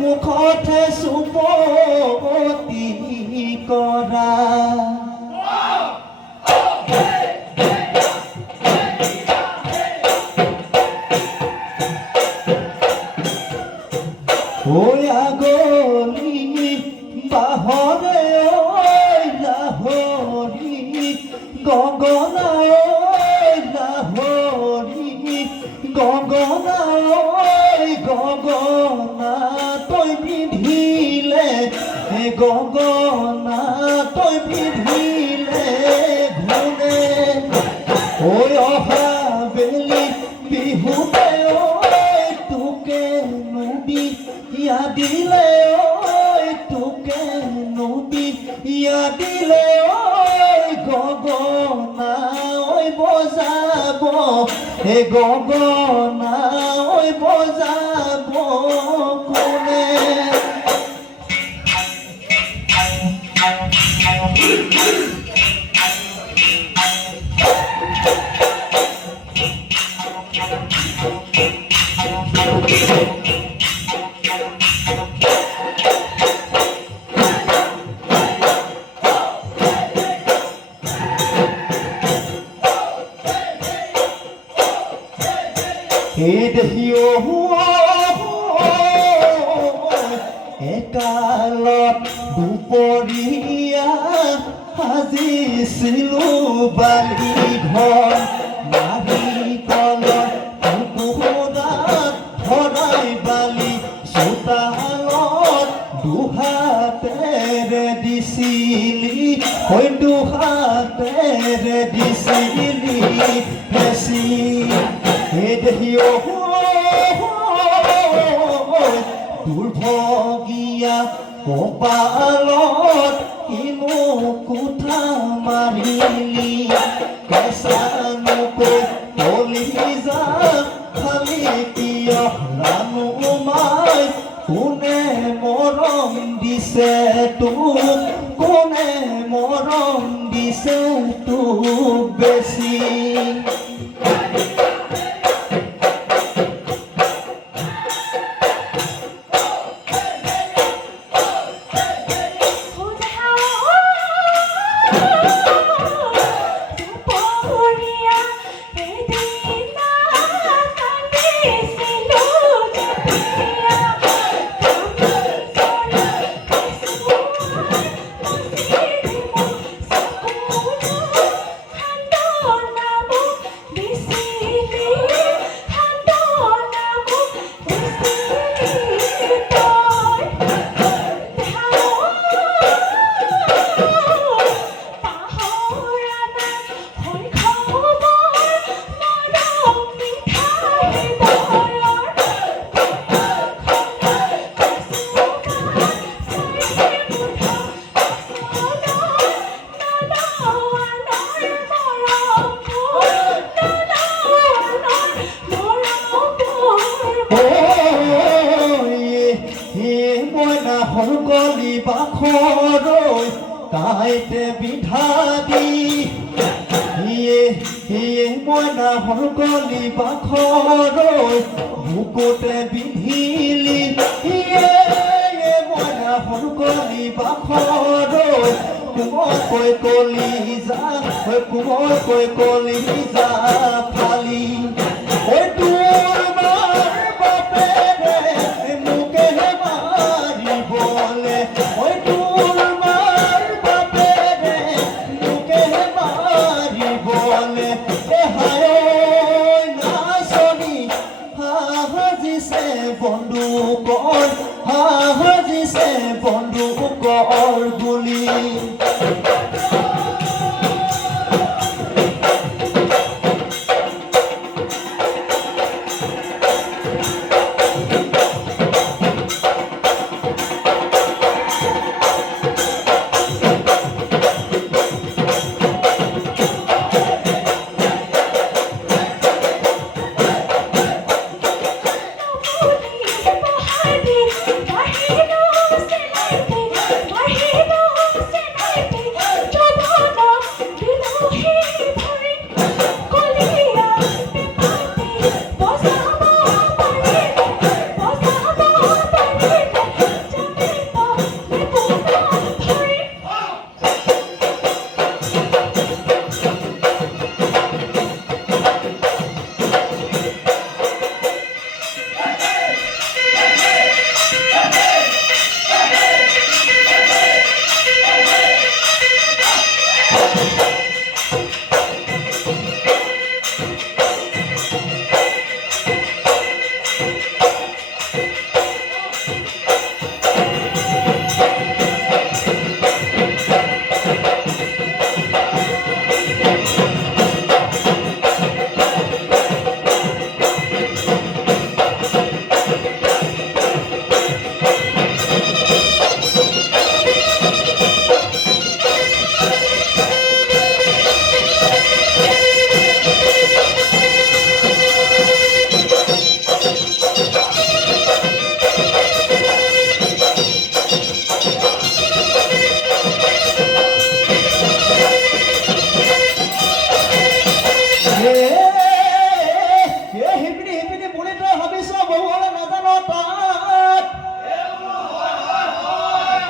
মুখতে চুপতি কৰা ওই আগলি বাহৰে ঐ লাহৰি গগনা ঐ লাহৰি গগনা ঐ গগনা তই পিন্ধিলে গগনা তই পিন্ধিলে ঘূৰে ঐ অহা বেলি বিহুতে তোকে নবী ইয়া দিলে তোকে নবী ইয়া দিলে গগনা বজাব গগনা বজাব কোনে একালত দুপৰীয়া সাজিছিলো বালি ঘৰ নাৰিকলত বুকুদাত ভৰাই বালি চোতালত দুহাতেৰে দিছিলি দুহাতেৰে দিছিলি হেঁচি দেখিও দুৰ্ভগীয়া কপালত কিনো কোঠা মাৰিলি কেঁচানুকৈ কলি যা খালি কিয় ৰাণু মাই কোনে মৰম দিছে তোক কোনে মৰম দিছে তোক বেছি মইনা হল গলি বাখৰৈ কাইতে বিধা দি মইনা হল গলি বাখৰৈ বুকুতে বিন্ধিলি মইনা হল গলি বাখৰৈ কোমকৈ কলি যা কোমকৈ কলি যা ফালি ঐ তোৰ মাৰ বাপেৰে মোকে মাৰিবলে ঐ তোৰ মাৰ বাপেৰে মোকে মাৰিবলে হায় নাচনি সাজিছে বন্দুকৰ সাজিছে বন্দুকৰ গুলি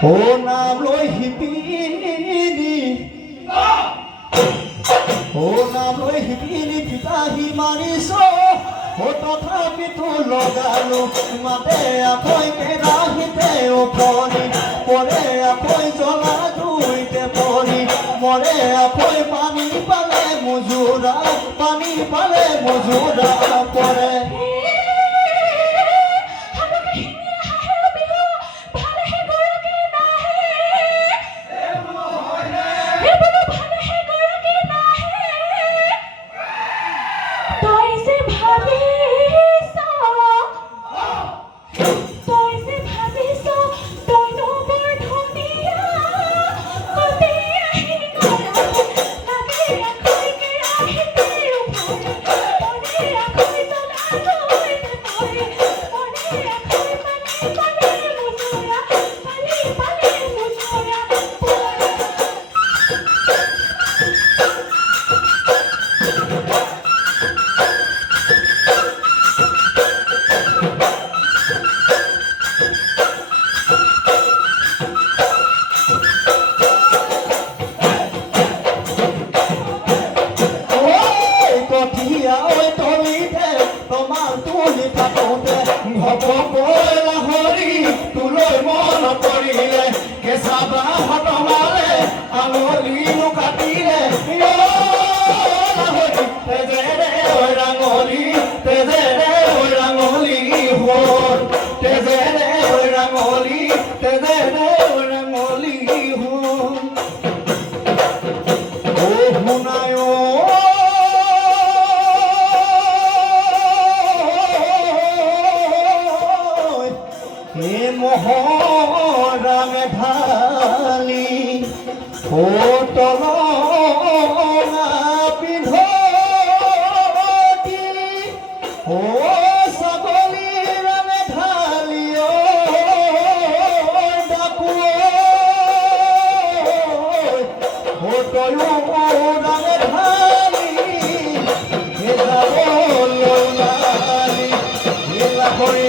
ও নাম লৈ হিপিনি ও নাম লৈ হিপিনি পিতাহি মাৰিছ ও তথাপিতো লগালো মাতে আকৈ কেৰাহিতে ওপৰি পৰে আকৈ জ্বলা জুইতে পৰি মৰে আকৈ পানী পালে মজুৰা পৰে মহৰামে ঢালি ও তলঙা পিন্ধি ও ছাগলী তয়ো ৰামে ঢালি হে যাব লৌলালি হে কৰি